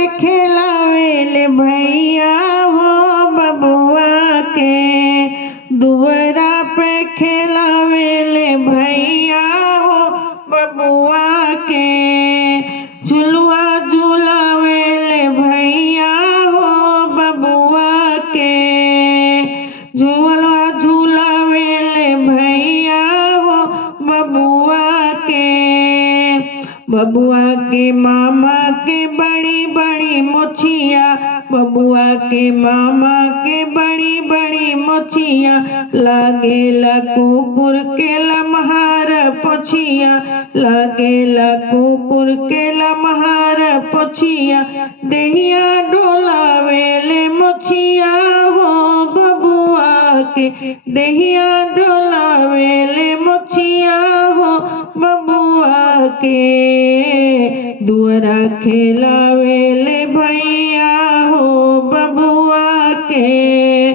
पर खेलावेले भैया हो बबुआ के, दुअरा पे खेलावेले भैया हो बबुआ के, झुलुआ झुलावेले भैया हो बबुआ के, झुलुआ झुलावेले भैया हो बबुआ के। बबुआ के मामा के बड़ी बड़ी मोछिया, बबुआ के मामा के बड़ी बड़ी मोछिया, लागेला कुकुर के लमहार पोछिया, लागेला कुकुर के लमहार पोछिया, देहिया डोलावेले मोछिया हो बबुआ के, देहिया डोलावेले मोछिया हो बबुआ के, दुअरा खेलावेले भैया हो बबुआ के,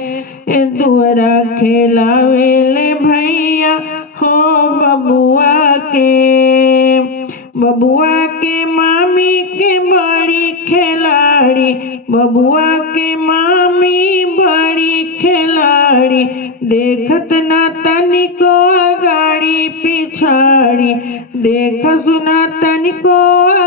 दुअरा खेलावेले भैया हो बबुआ के। बबुआ के मामी के बड़ी खिलाड़ी, बबुआ के मामी बड़ी खिलाड़ी, देखत ना तनिको अगाड़ी पिछाड़ी, देखस ना तनिको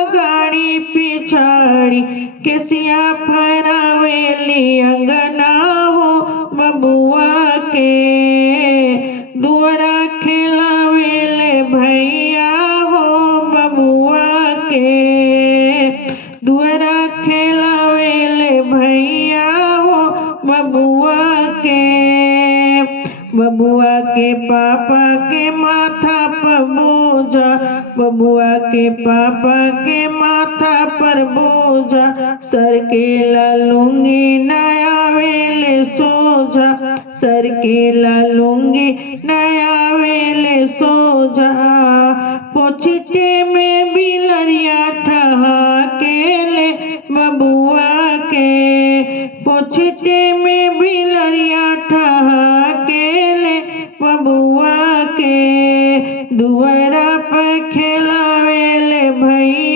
अगाड़ी पिछाड़ी, केसिया फहरावेली अंगना हो बबुआ के, दुअरा खेलावेले भैया हो बबुआ के, दुअरा खेलावेले भैया हो बबुआ के। बबुआ के पापा के माथा पर बोझा, बबुआ के पापा के माथा पर बोझा, सर के लुंगी नयावेले सोझा, सर के लुंगी नयावेले सोझा, पोछिटे में बिलरिया ठहाकेले बबुआ के, पोछिटे में बिलरिया ठहाकेले बबुआ के, दुअरा पर खेलावेले भैया